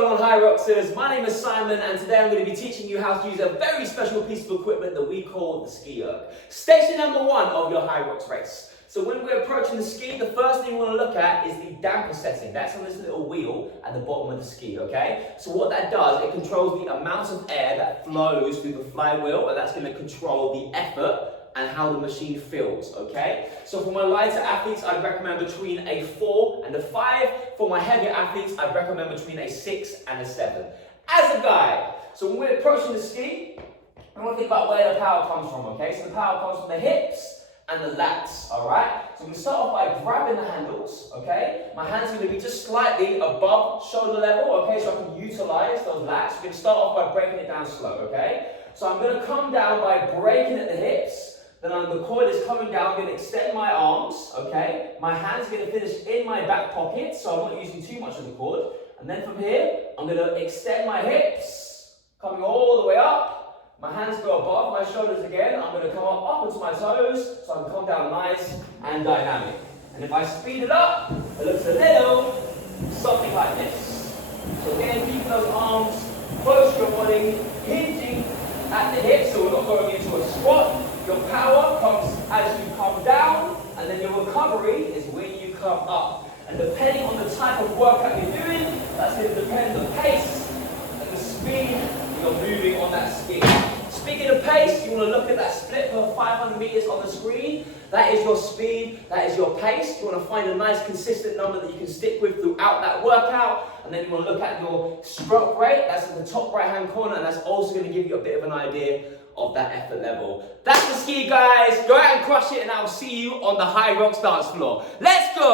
going on, HYROXers? My name is Simon, and today I'm going to be teaching you how to use a very special piece of equipment that we call the ski erg. Station number 1 of your HYROX race. So when we're approaching the ski, the first thing we want to look at is the damper setting. That's on this little wheel at the bottom of the ski, okay? So what that does, it controls the amount of air that flows through the flywheel, and that's going to control the effort and how the machine feels, okay? So for my lighter athletes, I'd recommend between a 4 and a 5. For my heavier athletes, I'd recommend between a 6 and a 7. As a guide, so when we're approaching the ski, I want to think about where the power comes from, okay? So the power comes from the hips and the lats, all right? So we start off by grabbing the handles, okay? My hands are going to be just slightly above shoulder level, okay? So I can utilize those lats. We're going to start off by breaking it down slow, okay? So I'm going to come down by breaking at the hips. Then the cord is coming down, I'm going to extend my arms, okay? My hands are going to finish in my back pocket, so I'm not using too much of the cord. And then from here, I'm going to extend my hips, coming all the way up. My hands go above my shoulders again. I'm going to come up into my toes, so I can come down nice and dynamic. And if I speed it up, it looks a little something like this. So again, keep those arms close to your body, hinging at the hips, so we're not going into a squat. Your power comes as you come down, and then your recovery is when you come up. And depending on the type of workout you're doing, that's going to depend on the pace and the speed you're moving on that ski. Speaking of pace, you want to look at that split for 500 meters on the screen. That is your speed, that is your pace. You want to find a nice consistent number that you can stick with throughout that workout. And then you want to look at your stroke rate, that's in the top right hand corner, and that's also going to give you a bit of an idea of that effort level. That's the ski, guys. Go out and crush it, and I'll see you on the HYROX dance floor. Let's go!